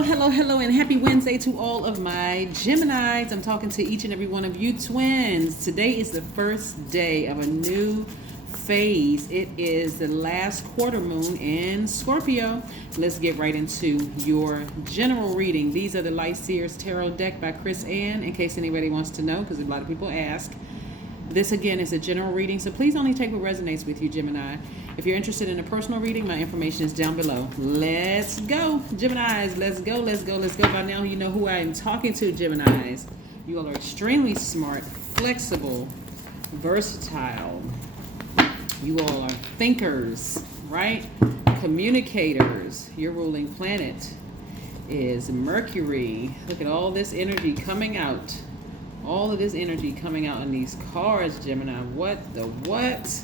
Hello, and happy Wednesday to all of my Geminis. I'm talking to each and every one of you twins. Today is the first day of a new phase. It is the last quarter moon in Scorpio. Let's get right into your general reading. These are the Light Seers Tarot deck by Chris Ann, in case anybody wants to know, because a lot of people ask. This again is a general reading, so please only take what resonates with you, Gemini. If you're interested in a personal reading, my information is down below. Let's go, Geminis. Let's go. By now, you know who I am talking to, Geminis. You all are extremely smart, flexible, versatile. You all are thinkers, right? Communicators. Your ruling planet is Mercury. Look at all this energy coming out. All of this energy coming out in these cards, Gemini. What the what?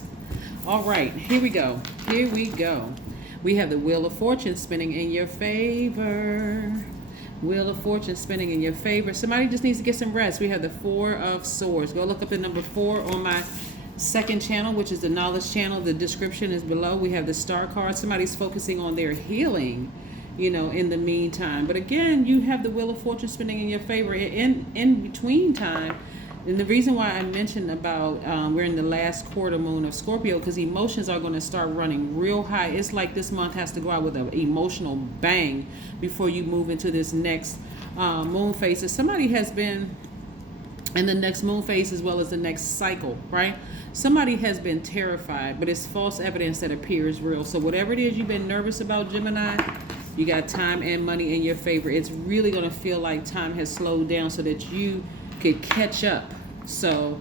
All right, here we go. We have the Wheel of Fortune spinning in your favor. Wheel of Fortune spinning in your favor. Somebody just needs to get some rest. We have the Four of Swords. Go look up the number 4 on my second channel, which is the knowledge channel. The description is below. We have the Star card. Somebody's focusing on their healing, in the meantime. But again, you have the Wheel of Fortune spinning in your favor in between time. And the reason why I mentioned about we're in the last quarter moon of Scorpio, because emotions are going to start running real high. It's like this month has to go out with an emotional bang before you move into this next moon phase. So somebody has been in the next moon phase as well as the next cycle, right? Somebody has been terrified, but it's false evidence that appears real. So whatever it is you've been nervous about, Gemini, you got time and money in your favor. It's really going to feel like time has slowed down so that you could catch up. So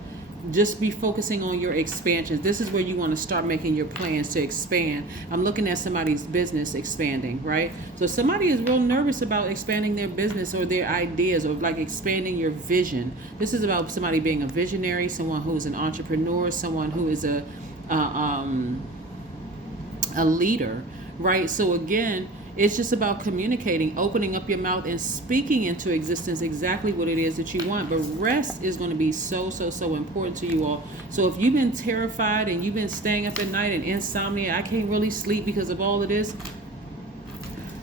just be focusing on your expansions. This is where you want to start making your plans to expand. I'm looking at somebody's business expanding, right? So somebody is real nervous about expanding their business or their ideas, or like expanding your vision. This is about somebody being a visionary, someone who's an entrepreneur, someone who is a leader, right? So again, it's just about communicating, opening up your mouth and speaking into existence exactly what it is that you want. But rest is going to be so important to you all. So if you've been terrified and you've been staying up at night and insomnia, I can't really sleep because of all of this,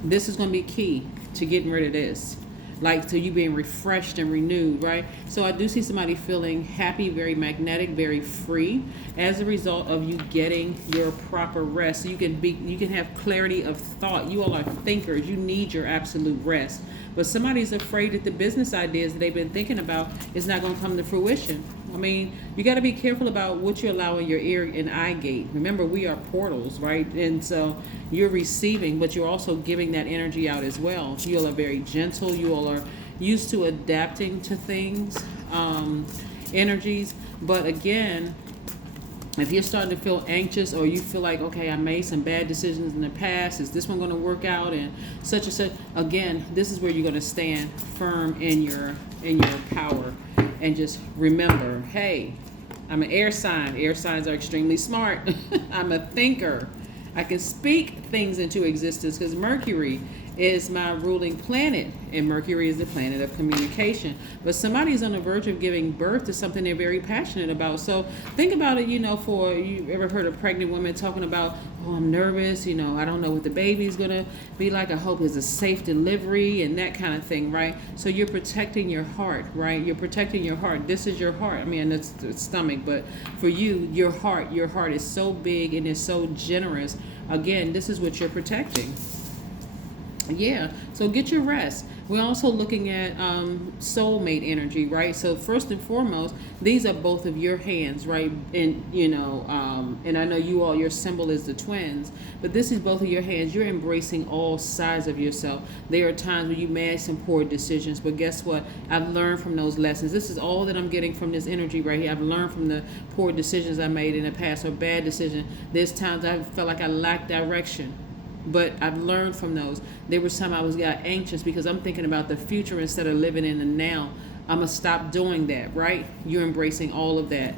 this is going to be key to getting rid of this. Like to you being refreshed and renewed, right? So I do see somebody feeling happy, very magnetic, very free as a result of you getting your proper rest. So you can have clarity of thought. You all are thinkers. You need your absolute rest. But somebody's afraid that the business ideas that they've been thinking about is not going to come to fruition. I mean, you got to be careful about what you allow in your ear and eye gate. Remember, we are portals, right? And so you're receiving, but you're also giving that energy out as well. You all are very gentle. You all are used to adapting to things, energies. But again, if you're starting to feel anxious, or you feel like, okay, I made some bad decisions in the past, is this one going to work out, and such and such, again, this is where you're going to stand firm in your power. And just remember, hey, I'm an air sign. Air signs are extremely smart. I'm a thinker. I can speak things into existence because Mercury is my ruling planet, and Mercury is the planet of communication. But somebody's on the verge of giving birth to something they're very passionate about. So think about it, for, you ever heard a pregnant woman talking about, oh, I'm nervous, I don't know what the baby's going to be like. I hope it's a safe delivery and that kind of thing, right? So you're protecting your heart, right? You're protecting your heart. This is your heart. I mean, it's the stomach, but for you, your heart is so big and is so generous. Again, this is what you're protecting. Yeah, so get your rest. We're also looking at soulmate energy, right? So first and foremost, these are both of your hands, right? And and I know you all, your symbol is the twins, but this is both of your hands. You're embracing all sides of yourself. There are times when you made some poor decisions, but guess what? I've learned from those lessons. This is all that I'm getting from this energy right here. I've learned from the poor decisions I made in the past, or bad decisions. There's times I felt like I lacked direction, but I've learned from those. There was time I got anxious because I'm thinking about the future instead of living in the now. I'm going to stop doing that, right? You're embracing all of that,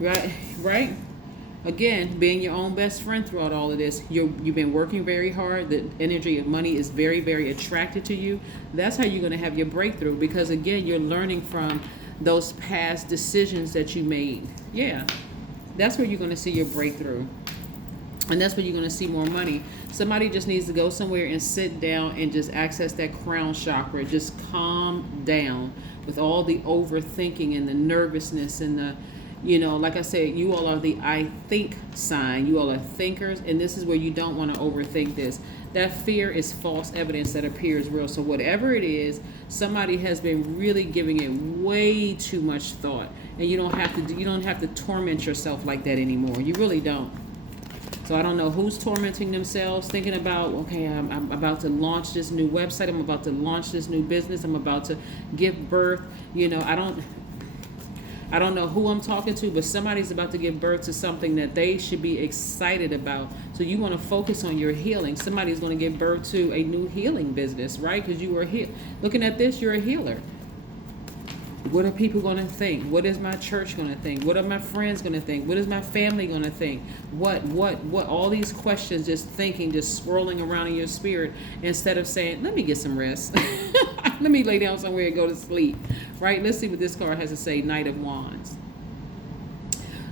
right? Again, being your own best friend throughout all of this. You've been working very hard. The energy of money is very, very attracted to you. That's how you're going to have your breakthrough, because, again, you're learning from those past decisions that you made. Yeah, that's where you're going to see your breakthrough. And that's when you're going to see more money. Somebody just needs to go somewhere and sit down and just access that crown chakra. Just calm down with all the overthinking and the nervousness and the, like I said, you all are the I think sign. You all are thinkers, and this is where you don't want to overthink this. That fear is false evidence that appears real. So whatever it is, somebody has been really giving it way too much thought, and you don't have to torment yourself like that anymore. You really don't. So I don't know who's tormenting themselves, thinking about, okay, I'm about to launch this new website. I'm about to launch this new business. I'm about to give birth. I don't know who I'm talking to, but somebody's about to give birth to something that they should be excited about. So you want to focus on your healing. Somebody's going to give birth to a new healing business, right? Because you are looking at this, you're a healer. What are people going to think? What is my church going to think? What are my friends going to think? What is my family going to think? What? All these questions, just thinking, just swirling around in your spirit, instead of saying, let me get some rest. Let me lay down somewhere and go to sleep, right? Let's see what this card has to say, Knight of Wands.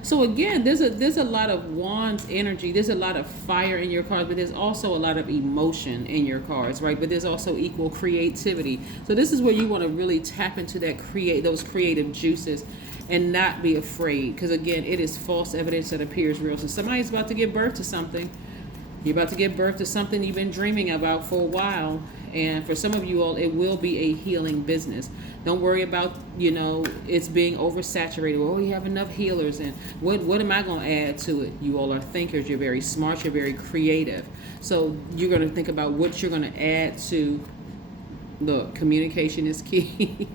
So again, there's a lot of wands energy. There's a lot of fire in your cards, but there's also a lot of emotion in your cards, right? But there's also equal creativity. So this is where you want to really tap into those creative juices and not be afraid. Because again, it is false evidence that appears real. So somebody's about to give birth to something. You're about to give birth to something you've been dreaming about for a while. And for some of you all, it will be a healing business. Don't worry about, it's being oversaturated. Oh, you have enough healers. And what am I going to add to it? You all are thinkers. You're very smart. You're very creative. So you're going to think about what you're going to add to. Look, communication is key.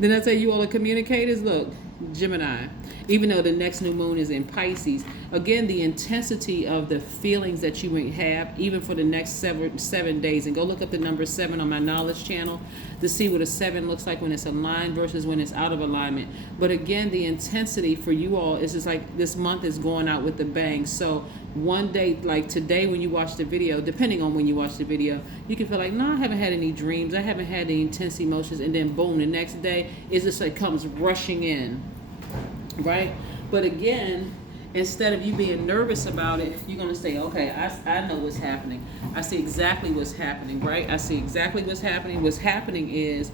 Then I say you all are communicators. Look, Gemini. Even though the next new moon is in Pisces, again, the intensity of the feelings that you may have, even for the next 7 days. And go look up the number 7 on my knowledge channel to see what a 7 looks like when it's aligned versus when it's out of alignment. But again, the intensity for you all is just like this month is going out with the bang. So one day, like today, when you watch the video, depending on when you watch the video, you can feel like, no, I haven't had any dreams. I haven't had any intense emotions. And then boom, the next day, it's just like comes rushing in. Right? But again, instead of you being nervous about it, you're going to say, okay, I know what's happening. I see exactly what's happening, right? I see exactly what's happening. What's happening is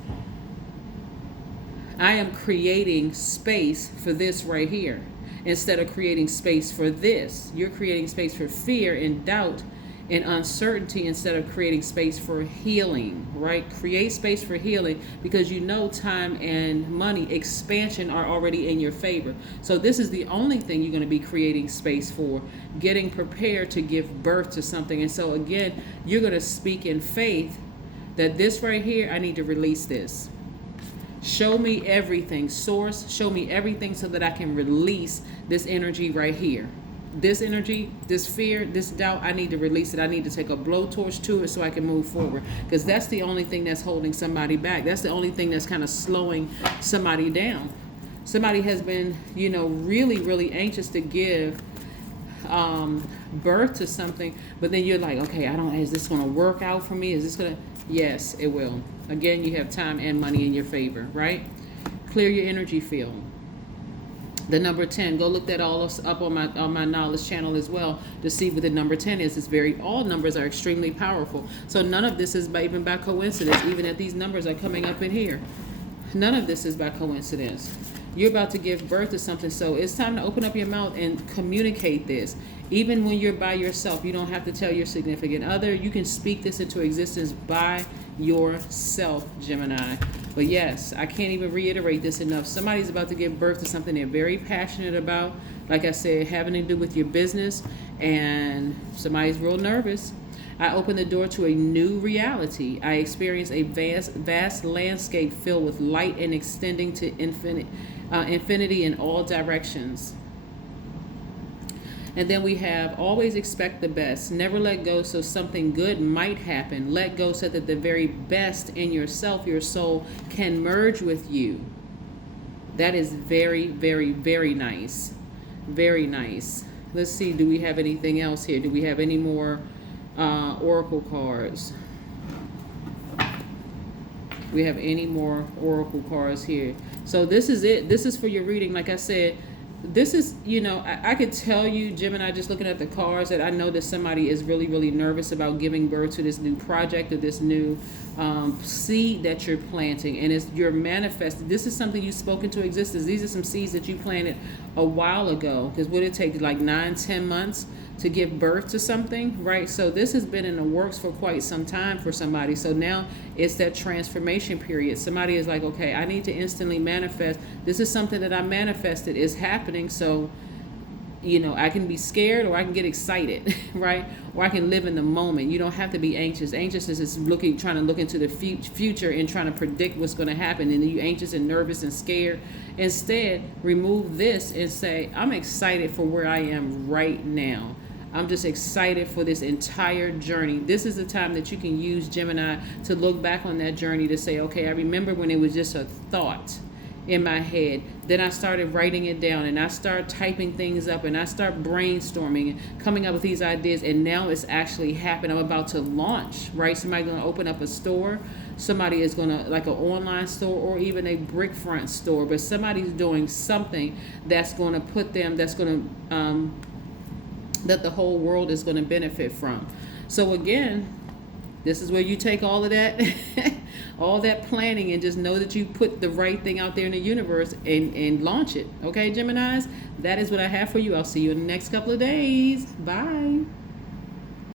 I am creating space for this right here. Instead of creating space for this, you're creating space for fear and doubt and uncertainty instead of creating space for healing, right? Create space for healing because time and money, expansion are already in your favor. So this is the only thing you're going to be creating space for, getting prepared to give birth to something. And so again, you're going to speak in faith that this right here, I need to release this. Show me everything, source, show me everything so that I can release this energy right here. This energy, this fear, this doubt, I need to release it. I need to take a blowtorch to it so I can move forward. Because that's the only thing that's holding somebody back. That's the only thing that's kind of slowing somebody down. Somebody has been, really, really anxious to give birth to something. But then you're like, okay, is this going to work out for me? Is this going to? Yes, it will. Again, you have time and money in your favor, right? Clear your energy field. The number 10, go look that all up on my knowledge channel as well to see what the number 10 is. All numbers are extremely powerful. So none of this is even by coincidence, even that these numbers are coming up in here. None of this is by coincidence. You're about to give birth to something, so it's time to open up your mouth and communicate this. Even when you're by yourself, you don't have to tell your significant other. You can speak this into existence by yourself, Gemini. But yes, I can't even reiterate this enough. Somebody's about to give birth to something they're very passionate about. Like I said, having to do with your business, and somebody's real nervous. I open the door to a new reality. I experience a vast landscape filled with light and extending to infinity in all directions. And then we have always expect the best. Never let go so something good might happen. Let go so that the very best in yourself, your soul, can merge with you. That is very, very, very nice. Very nice. Let's see, do we have anything else here? Do we have any more oracle cards? We have any more oracle cards here? So this is it. This is for your reading. Like I said, this is, I could tell you, Gemini, just looking at the cards, that I know that somebody is really, really nervous about giving birth to this new project or this new seed that you're planting. And you're manifesting. This is something you spoke into existence. These are some seeds that you planted a while ago. Because would it take like 9-10 months to give birth to something, right? So this has been in the works for quite some time for somebody. So now it's that transformation period. Somebody is like, okay, I need to instantly manifest. This is something that I manifested is happening. So, I can be scared or I can get excited, right? Or I can live in the moment. You don't have to be anxious. Anxiousness is trying to look into the future and trying to predict what's going to happen. And then you're anxious and nervous and scared. Instead, remove this and say, I'm excited for where I am right now. I'm just excited for this entire journey. This is the time that you can use Gemini to look back on that journey to say, okay, I remember when it was just a thought in my head. Then I started writing it down and I start typing things up and I start brainstorming and coming up with these ideas. And now it's actually happened. I'm about to launch, right? Somebody's going to open up a store. Somebody is going to, like an online store or even a brick front store. But somebody's doing something that's going to put them, that's going to, that the whole world is going to benefit from. So again, this is where you take all of that, all that planning, and just know that you put the right thing out there in the universe and launch it. Okay, Geminis, that is what I have for you. I'll see you in the next couple of days. Bye.